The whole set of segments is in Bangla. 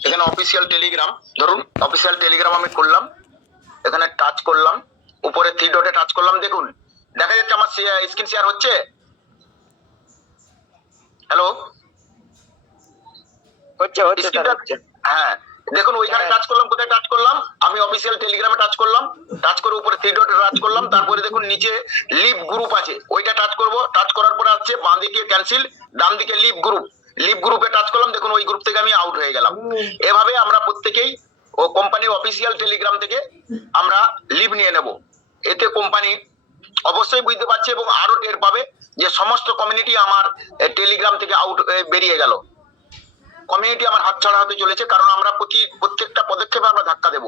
এখানে অফিসিয়াল টেলিগ্রাম ধরুন অফিসিয়াল টেলিগ্রাম আমি করলাম এখানে টাচ করলাম উপরে থ্রি ডটে টাচ করলাম দেখুন দেখা যাচ্ছে আমার স্ক্রিন শেয়ার হচ্ছে? হ্যালো হচ্ছে হ্যাঁ দেখুন ওইখানে হ্যাঁ। টাচ করলাম কোথায় টাচ করলাম? আমি অফিসিয়াল টেলিগ্রামে টাচ করলাম টাচ করে উপরে থ্রি ডটে টাচ করলাম তারপরে দেখুন নিচে লিভ গ্রুপ আছে ওইটা টাচ করব টাচ করার পরে আসছে বাঁ দিকে ক্যান্সেল ডান দিকে লিভ গ্রুপ লিভ গ্রুপে টাচ করলাম, দেখুন ওই গ্রুপ থেকে আমি আউট হয়ে গেলাম। এভাবে আমরা প্রত্যেকেই, ও কোম্পানির অফিসিয়াল টেলিগ্রাম থেকে আমরা লিভ নিয়ে নেব। এতে কোম্পানি অবশ্যই বুঝতে পারছে এবং আরও টের পাবে যে সমস্ত কমিউনিটি আমার টেলিগ্রাম থেকে আউট বেরিয়ে গেল। কমিউনিটি আমার হাতছাড়া হতে চলেছে, কারণ আমরা প্রতি, প্রত্যেকটা পদক্ষেপে আমরা ধাক্কা দেব।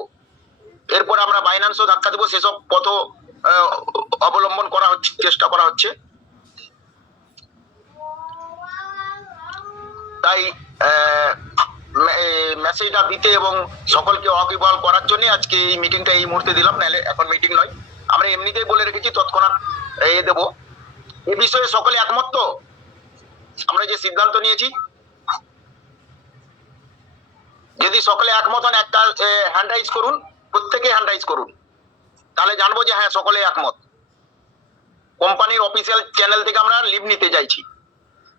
এরপর আমরা বাইন্যান্সও ধাক্কা দেবো, সেসব পথ অবলম্বন করা হচ্ছে, চেষ্টা করা হচ্ছে। তাই মেসেজটা দিতে এবং সকলকে ওয়াকিবহাল করার জন্য আজকে এই মিটিংটা এই মুহূর্তে দিলাম, নাহলে এখন মিটিং নয়। আমরা এমনিতেই বলে রেখেছি, তৎক্ষণাৎ এ দেব। এ বিষয়ে সকলে একমত তো? আমরা যে সিদ্ধান্ত নিয়েছি, যদি সকলে একমত হন, একটা হ্যান্ড রাইজ করুন, প্রত্যেকে হ্যান্ড রাইজ করুন। তাহলে জানব যে হ্যাঁ সকলে একমত। কোম্পানির অফিসিয়াল চ্যানেল থেকে আমরা লিভ নিতে চাইছি।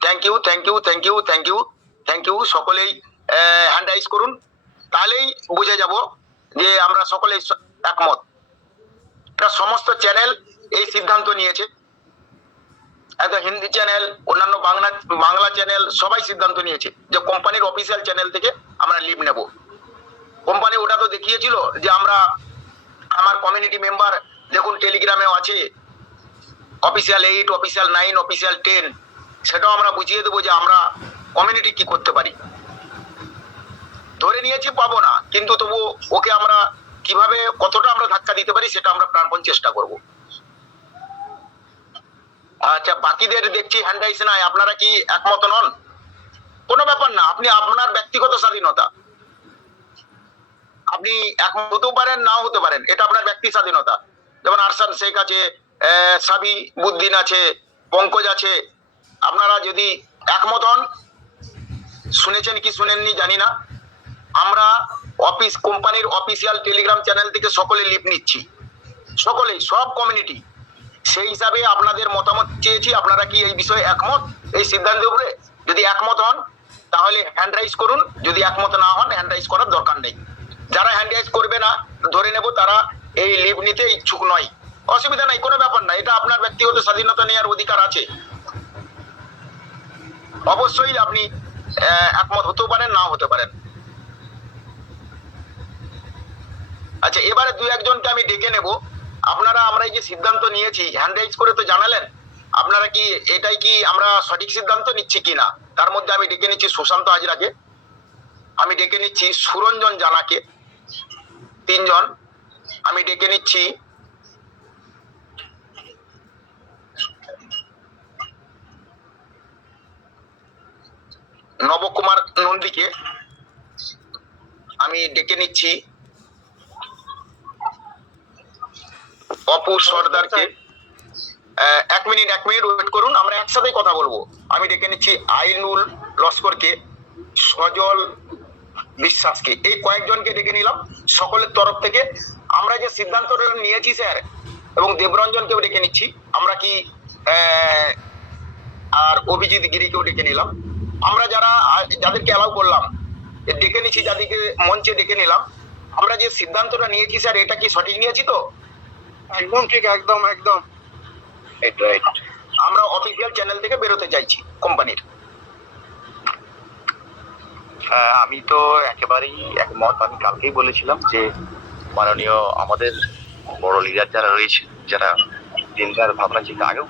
Thank you thank you thank you thank you thank you সকলেই হ্যান্ড রাইজ করুন। তাহলেই বুঝে যাব যে আমরা সকলেই একমত। সমস্ত চ্যানেল এই সিদ্ধান্ত নিয়েছে। একদম হিন্দি চ্যানেল অন্যান্য বাংলা বাংলা চ্যানেল সবাই সিদ্ধান্ত নিয়েছে যে কোম্পানির অফিসিয়াল চ্যানেল থেকে আমরা লিভ নেব। কোম্পানি ওটা তো দেখিয়েছিল যে আমরা, আমার কমিউনিটি মেম্বার দেখুন টেলিগ্রামেও আছে। Official eight official nine official ten সেটাও আমরা বুঝিয়ে দেবো যে আমরা কমিউনিটি কি করতে পারি। ধরে নিয়েছি পাবো না, কিন্তু তবু ওকে আমরা কীভাবে, কতটা আমরা ধাক্কা দিতে পারি সেটা আমরা প্রাণপণ চেষ্টা করব। আচ্ছা বাকিদের দেখছি হ্যান্ড রাইস নাই, আপনারা কি একমত নন? কোনো ব্যাপার না, আপনি আপনার ব্যক্তিগত স্বাধীনতা। আপনি একমত হতেও পারেন, নাও হতে পারেন, এটা আপনার ব্যক্তি স্বাধীনতা। যেমন আরসান শেখ আছে সাবি বুদ্দিন আছে, পঙ্কজ আছে আপনারা যদি একমত হন, শুনেছেন কি শুনেননি জানি না। আমরা অফিস, কোম্পানির অফিসিয়াল টেলিগ্রাম চ্যানেল থেকে সকলে লিপ নিচ্ছি। সকলে সব কমিউনিটি সেই হিসাবে আপনাদের মতামত চেয়েছি, আপনারা কি এই বিষয়ে একমত? এই সিদ্ধান্তের উপরে যদি একমত হন, তাহলে হ্যান্ড রাইজ করুন। যদি একমত না হন হ্যান্ড রাইজ করার দরকার নেই। যারা হ্যান্ড রাইজ করবে না, ধরে নেব তারা এই লিভ নিতে ইচ্ছুক নয়। অসুবিধা নাই, কোনো ব্যাপার না। এটা আপনার ব্যক্তিগত স্বাধীনতা নেওয়ার অধিকার আছে। অবশ্যই আপনি একমত হতেও পারেন, নাও হতে পারেন। আচ্ছা এবারে দু একজনকে আমি ডেকে নেব। আপনারা, আমরা এই যে সিদ্ধান্ত নিয়েছি হ্যান্ড রাইজ করে তো জানালেন, আপনারা কি, এটাই কি আমরা সঠিক সিদ্ধান্ত নিচ্ছি কি না? তার মধ্যে আমি ডেকে নিচ্ছি সুশান্ত হাজরাকে, আমি ডেকে নিচ্ছি সুরঞ্জন জানাকে, তিনজন, আমি ডেকে নিচ্ছি নবকুমার নন্দীকে আমি ডেকে নিচ্ছি। অপু সর্দারকে। এক মিনিট এক মিনিট ওয়েট করুন, আমরা একসাথে কথা বলব। আমি ডেকে নিচ্ছি আইনুল লস্করকে, সজল বিশ্বাসকে। এই কয়েকজনকে ডেকে নিলাম সকলের তরফ থেকে। আমরা যে সিদ্ধান্ত নিয়েছি, স্যার, এবং দেবরঞ্জনকেও ডেকে নিচ্ছি। আমরা কি আর অভিজিৎ গিরিকেও ডেকে নিলাম। আমরা যারা যাদেরকে অ্যালাউ করলাম ডেকে নিচ্ছি যাদেরকে মঞ্চে ডেকে নিলাম আমরা যে সিদ্ধান্তটা নিয়েছি স্যার এটা কি সঠিক নিয়েছি তো? একদম ঠিক একদম একদম। রাইট আমরা অফিসিয়াল চ্যানেল থেকে বেরোতে চাইছি কোম্পানির। হ্যাঁ আমি তো একেবারেই একমত। আমি কালকেই বলেছিলাম যে মাননীয় আমাদের বড় লিডার যারা রয়েছে যারা চিন্তার ভাবনা চিন্তা আগেও